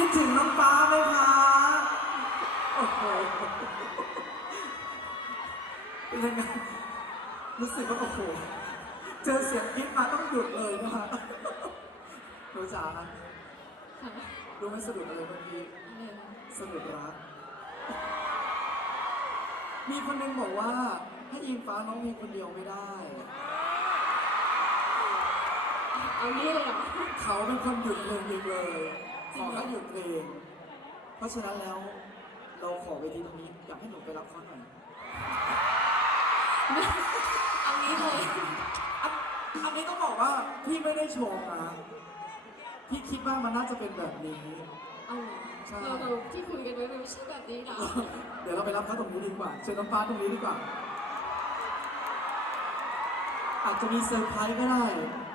คิดถึงน้องฟ้าไหมคะโอ้โหเป็นยังไงรู้สึกว่าโอ้โห เจอเสียงกรี๊ดมาต้องหยุดเลยนะคะหนูจ๋ารู้ไหมสะดุดอะไรเมื่อกี้สะดุดรัก มีคนหนึงบอกว่าให้อิงฟ้าน้องมีคนเดียวไม่ได้ เอานี่เลยเหรอ เขาเป็นคนหยุดเพลงเองเลย ขอให้หยุดเพลงเพราะฉะนั้นแล้วเราขอเวทีตรงนี้อยากให้หนูไปรับเขาหน่อยเอานี้เลยอันอันนี้ต้องบอกว่าพี่ไม่ได้ชมนะพี่คิดว่ามันน่าจะเป็นแบบนี้ เอาเหรอใช่ เราเราที่คุยกันไว้มันไม่ใช่แบบนี้นะ เดี๋ยวเราไปรับเขาตรงนี้ดีกว่าเชิญน้ำฟ้าตรงนี้ดีกว่า อาจจะมีเซอร์ไพรส์ก็ได้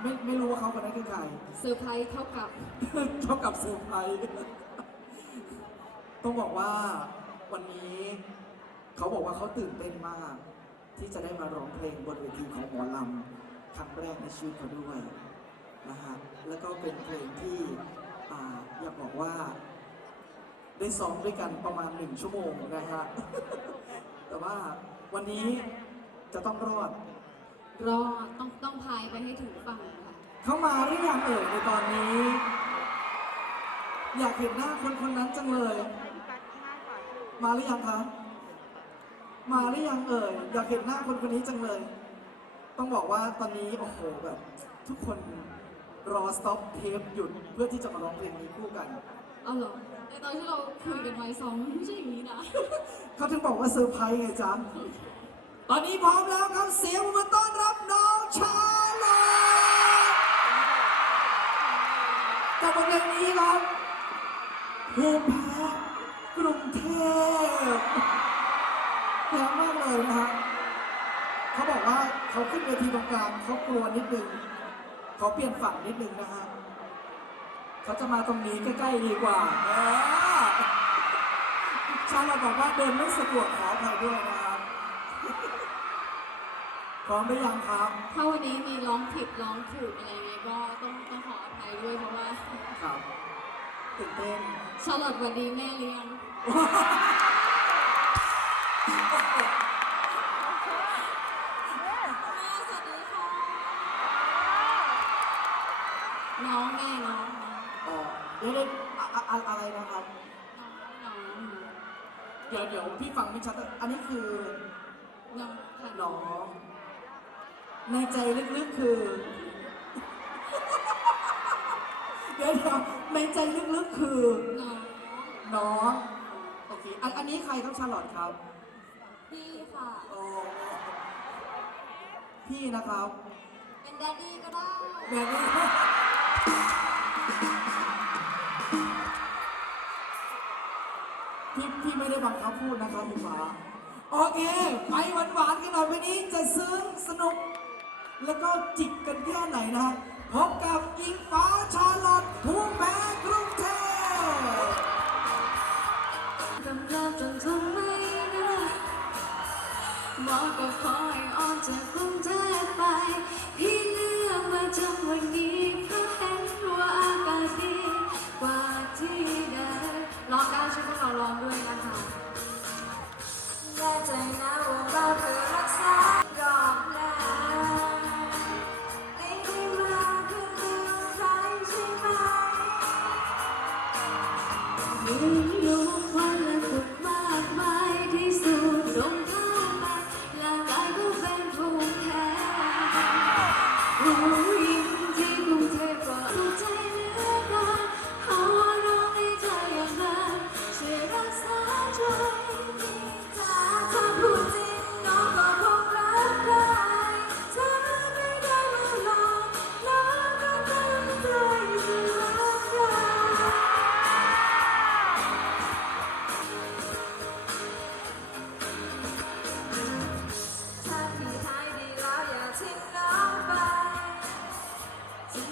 ไม่ไม่รู้ว่าเขาคนนั้นคือใครเซอร์ไพรส์เท่ากับ เท่ากับเซอร์ไพรส์ต้องบอกว่าวันนี้เขาบอกว่าเขาตื่นเต้นมาก ที่จะได้มาร้องเพลงบนเวทีของหมอลำครั้งแรกในชีวิตเขาด้วยนะฮะแล้วก็เป็นเพลงที่อ่าอยากบอกว่า ได้ซ้อมด้วยกันประมาณหนึ่งชั่วโมงนะฮะแต่ว่าวันนี้จะต้องรอด รอต้องต้องพายไปให้ถึงฝั่งค่ะเขามาหรือยังเอ่ยในตอนนี้ อยากเห็นหน้าคนคนนั้นจังเลย มาหรือยังคะมาหรือยังเอ่ยอยากเห็นหน้าคนคนนี้จังเลย ต้องบอกว่าตอนนี้โอ้โหแบบทุกคนรอสต็อปเทปหยุดเพื่อที่จะมาร้องเพลงนี้คู่กันเอาเหรอแต่ตอนที่เราคุยกันไว้สองไม่ใช่อย่างนี้นะ เขาถึงบอกว่าเซอร์ไพรส์ไงจ๊ะ ตอนนี้พร้อมแล้วครับเสียงมาต้อนรับน้องชาลอกับบทเพลงนี้ครับภูมิแพ้กรุงเทพแพ้มากเลยนะฮะเขาบอกว่าเขาขึ้นเวทีตรงกลางเขากลัวนิดนึงเขาเปลี่ยนฝั่งนิดนึงนะฮะเขาจะมาตรงนี้ใกล้ๆดีกว่าชาลอบอกว่าเดินไม่สะดวกขออภัยด้วยนะ พร้อมหรือยังครับ ถ้าวันนี้มีร้องผิดร้องถูกอะไรเงี้ยก็ต้องต้องขออภัยด้วยเพราะว่าครับตื่นเต้นชาลอตวันดีแม่เลี้ยงแม่สวัสดีค่ะน้องแม่น้องน้องอ๋อเดี๋ยวเดี๋ยวอะอะอะอะไรนะครับ น้องเดี๋ยวเดี๋ยวพี่ฟังไม่ชัด อันนี้คือ น้องค่ะ น้อง ในใจลึกๆคือ เดี๋ยวเดี๋ยวในใจลึกๆคือ น้องน้องโอเคอันอันนี้ใครครับชาลอตครับ พี่ค่ะ โอ้พี่นะครับเป็นแดดดี้ก็ได้แบบนี้พี่พี่ไม่ได้บังคับพูดนะครับพี่ฟ้าโอเค ไปหวานๆกันหน่อยวันนี้จะซึ้งสนุก แล้วก็จิกกันแค่ไหนนะฮะพบกับอิงฟ้าชาลอตทุ่งแพ้กรุงเทพกำลังจนทนไม่ได้หมอก็คอยออกจากกรุงเทพ Oh,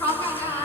พร้อมกันนะคะ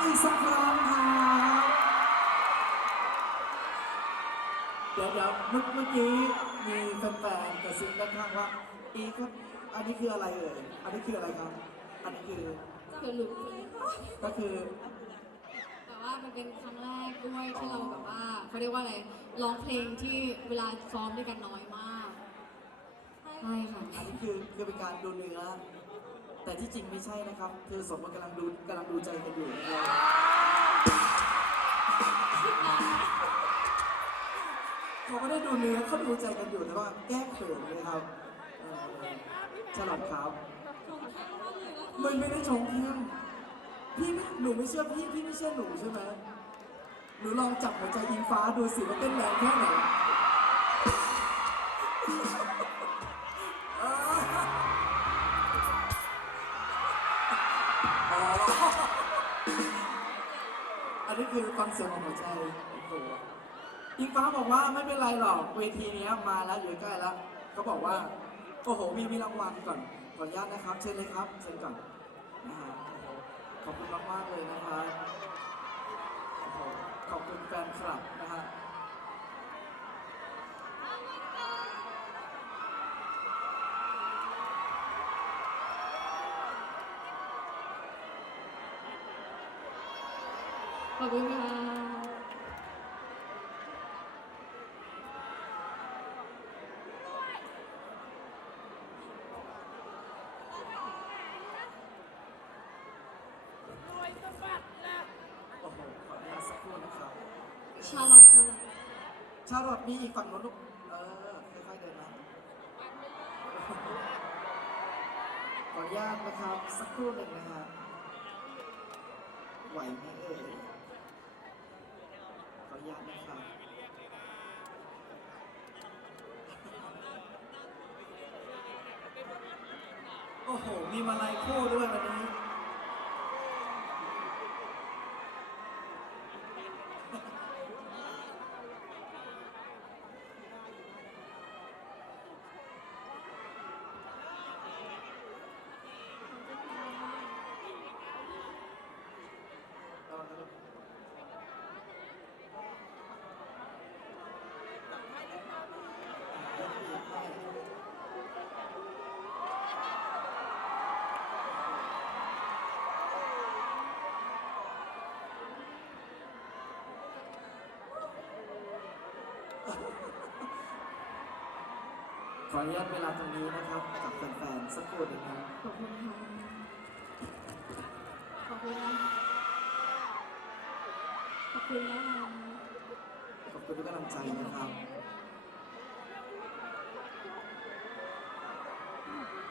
อมอีกสักครั้งครับเดี๋ยวเดี๋ยวเมื่อเมื่อกี้มีแฟนๆกระซิบด้านข้างว่าอีกครับอันนี้คืออะไรเอ่ยอันนี้คืออะไรครับ อันนี้คือสรุปก็คือแต่ว่ามันเป็นครั้งแรกด้วยที่เราแบบว่าเขาเรียกว่าอะไรร้องเพลงที่เวลาซ้อมด้วยกันน้อยมากใช่ค่ะอันนี้คือคือเป็นการดูเนื้อ แต่ที่จริงไม่ใช่นะครับ คือสมมติกำลังดูกำลังดูใจกันอยู่นะครับเขาไม่ได้ดูเนื้อเขาดูใจกันอยู่แต่ว่าแก้เขินเลยครับเออฉลาดครับมันไม่ได้ชงเข้มพี่ไม่หนูไม่เชื่อพี่พี่ไม่เชื่อหนูใช่ไหมหนูลองจับหัวใจอิงฟ้าดูสิว่าเต้นแรงแค่ไหน คือคอนเสิร์ตของหัวใจโอ้โหอิงฟ้าบอกว่าไม่เป็นไรหรอกเวทีเนี้ยมาแล้วอยู่ใกล้แล้วเขาบอกว่าโอ้โหมีมีรางวัลก่อนขออนุญาตนะครับ เชิญเลยครับเชิญก่อนนะฮะขอบคุณมากๆเลยนะครับขอบคุณแฟนคลับนะฮะ ขอบคุณค่ะโอ้โหขออนุญาตสักครู่นะครับชาลอตชาลอตชาลอตมีอีกฝั่งโน้นลูกเออค่อยๆเดินนะขออนุญาตนะครับสักครู่หนึ่งนะครับไหวไหมเอ่ย นุญาตนะครับโอ้โห มีมาลายคู่ด้วยวันนี้ ขออนุญาตเวลาตรงนี้นะครับกับแฟนๆสักครู่หนึงครับ ขอบคุณค่ะ ขอบคุณนะขอบคุณนะคะขอบคุณทุกกำลังใจนะครับ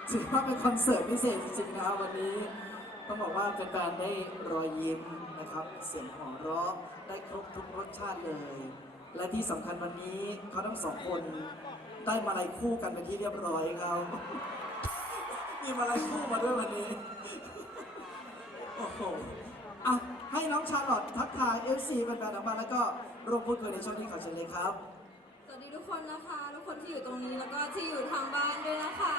ถือว่าเป็นคอนเสิร์ตพิเศษจริงๆนะครับวันนี้ ต้องบอกว่าแฟนๆได้รอยยิ้มนะครับ เสียงหัวเราะได้ครบทุกรสชาติเลย และที่สำคัญวันนี้เขาทั้งสองคน ได้มาลัยคู่กันเป็นที่เรียบร้อยครับ มีมาลัยคู่มาด้วยวันนี้ โอ้โหอะให้น้องชาลอตทักทาย FC แฟนๆออกมาแล้วก็ร่วมพูดคุยในช่วงนี้ขอเชิญเลยครับ สวัสดีทุกคนนะคะ ทุกคนที่อยู่ตรงนี้แล้วก็ที่อยู่ทางบ้านด้วยนะคะ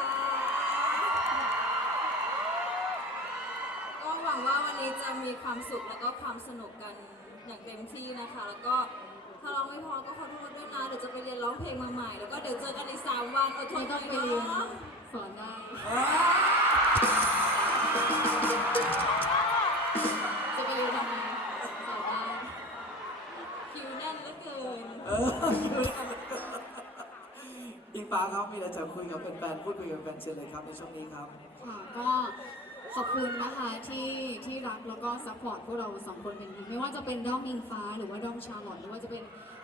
ก็หวังว่าวันนี้จะมีความสุขแล้วก็ความสนุกกันอย่างเต็มที่นะคะ แล้วก็ ถ้าร้องไม่พอก็ขอโทษด้วยนะเดี๋ยวจะไปเรียนร้องเพลงมาใหม่แล้วก็เดี๋ยวเจอกันในสามวันอดทไม่นหต้น่อองยไปเรียนเนาะสอนได้จะไปเรียนทำไมสอนได้คิวแน่นเหลือเกินเอออิงฟ้าครับมีอะไรจะคุยกับแฟนๆพูดคุยกับแฟนๆเชิญเลยครับในช่วงนี้ครับ ค่ะก็ ขอบคุณนะคะที่ที่รักแล้วก็ซัพพอร์ตพวกเราสองคนเป็นไม่ว่าจะเป็นด้อมอิงฟ้า หรือว่าด้อมชาร์ลอตหรือว่าจะเป็น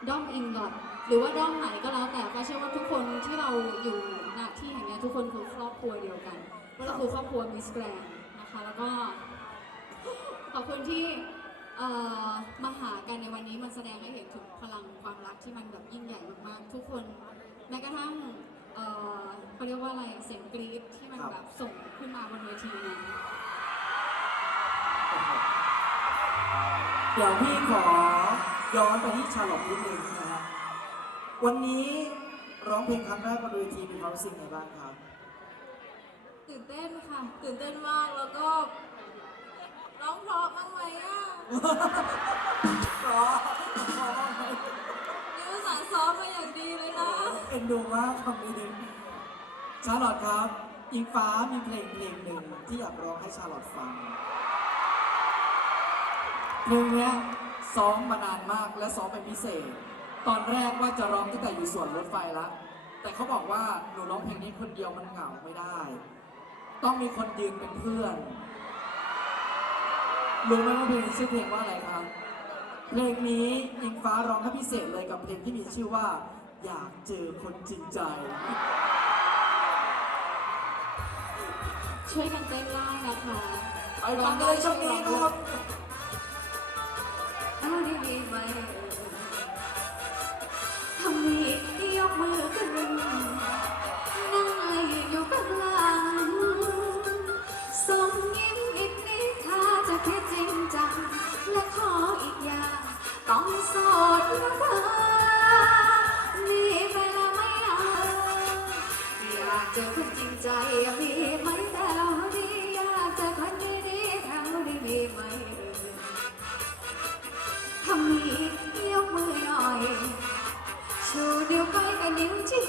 ด้อมอิงลอดหรือว่าด้อมไหนก็แล้วแต่ก็เชื่อว่าทุกคนที่เราอยู่ณที่แห่งเนี้ยทุกคนคือครอบครัวเดียวกันก็คือครอบครัวมิสแกรนนะคะแล้วก็ขอบคุณที่เอ่อมาหากันในวันนี้มันแสดงให้เห็นถึงพลังความรักที่มันแบบยิ่งใหญ่มากๆทุกคนแม้กระทั่ง เอ่อเขาเรียกว่าอะไรอะเสียงกรี๊ดที่มันครับ แบบส่งขึ้นมาบนเวทีนั้นเดี๋ยวพี่ขอย้อนไปที่ชาลอตนิดนึงนะฮะ วันนี้ร้องเพลงครั้งแรกบนเวทีมีความรู้สึกไงบ้างครับ ตื่นเต้นค่ะ ตื่นเต้นมากแล้วก็ร้องเพราะมั้างไหมอะขอขอนี่ภาษาห์ซ้อมมาอย่างดีเลยนะเอ็นดูมากคำนี้ชาลอตครับ อิงฟ้ามีเพลงเพลงหนึ่งที่อยากร้องให้ชาลอตฟัง เพลงนี้ซ้อมมานานมากและซ้อมเป็นพิเศษ ตอนแรกว่าจะร้องตั้งแต่อยู่สวนรถไฟละ แต่เขาบอกว่าหนูร้องเพลงนี้คนเดียวมันเหงาไม่ได้ ต้องมีคนยืนเป็นเพื่อน รู้ไหมว่าเพลงนี้ชื่อเพลงว่าอะไรครับ เพลงนี้อิงฟ้าร้องให้พิเศษเลยกับเพลงที่มีชื่อว่า อยากเจอคนจริงใจ ช่วยกันเต้นได้นะคะไปฟังกันเลยช่วงนี้ครับเอาดีๆไหมทำนี้ยกมือขึ้นนั่งเลยอยู่ข้างหลังส่งยิ้มอีกนิดถ้าจะคิดจริงจัง และขออีกอย่างต้องโสดนะเธ เจอคนจริงใจมีไหมแถวนี้อยากเจอคนดีๆแถวนี้มีไหมเอ่ยทำนี้ยกมือหน่อยชูนิ้วก้อยกับนิ้วชี้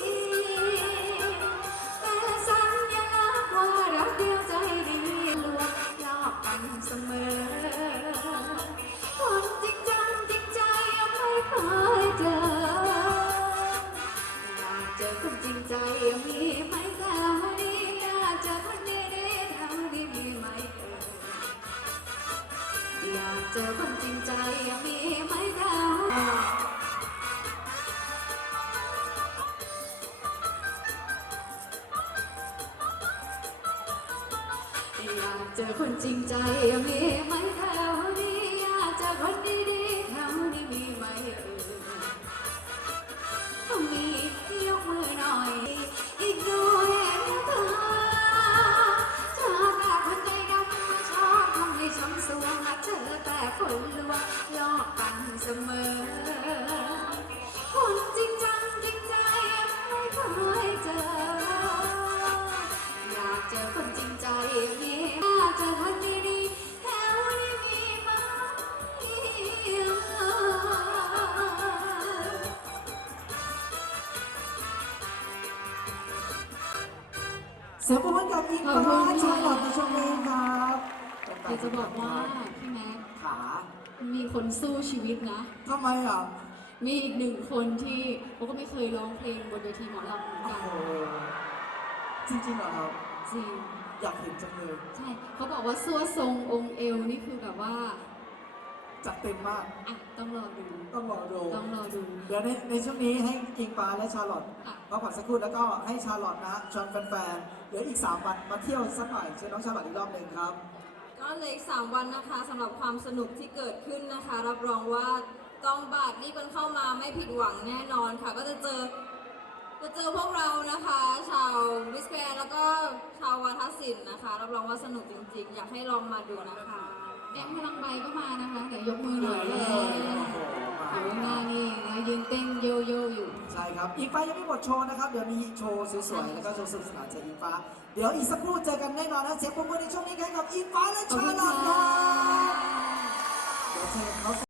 แต่สัญลักษณ์ว่ารักเดียวใจดีลวงลอกกันเสมอคนจริงจังจริงใจยังไม่เคยเจออยากเจอคนจริงใจมี จอคนจริงใจมีไหมแถวอยากเจอคนจริงใจมีไหม คนลวงยอกกันเสมอากจะบอกว่าพี่แม็กขามีคนสู้ชีวิตนะ ทำไมอะมีอีกหนึ่งคนที่เขาก็ไม่เคยร้องเพลงบนเวทีหมอลำเหมือนโอ้กันโหจริงๆเหรอครับ จริงอยากเห็นจังเลยใช่เขาบอกว่าซัวทรงองค์เอวนี่คือแบบว่าจัดเต็มมากอะต้องรอดูต้องรอดูต้องรอดูเดี๋ยวในในช่วงนี้ให้อิงฟ้าและชาลอตค่ะพักผ่อนสักครู่แล้วก็ให้ชาลอตนะชวนแฟนๆเหลืออีก 3 วันมาเที่ยวสักหน่อยเชิญน้องชาลอตอีกรอบหนึ่งครับ ก็เหลยสามวันนะคะสำหรับความสนุกที่เกิดขึ้นนะคะ รับรองว่ากองบาทรีบกันเข้ามาไม่ผิดหวังแน่นอนค่ะ ก็จะเจอจะเจอพวกเรานะคะ ชาววิสแกนแล้วก็ชาววัทศิลป์นะคะ รับรองว่าสนุกจริงๆ อยากให้ลองมาดูนะคะแอมพลังใบก็มานะคะเดี๋ยวยกมือหน่อยเลย อยู่ข้างหน้านี่นะยืนเต้นโยโย่อยู่ ใช่ครับอีกฟ้ายังไม่หมดโชว์นะครับ เดี๋ยวมีโชว์สวยๆ แล้วก็โชว์สนุกสนานจากอีฟ้า เดี๋ยวอีกสักครู่เจอกันแน่นอนนะเสียงปรบมือในช่วงนี้ให้กับอีฟ้าและชาลอตคค่ะรับเดี๋ยวเชิญเขา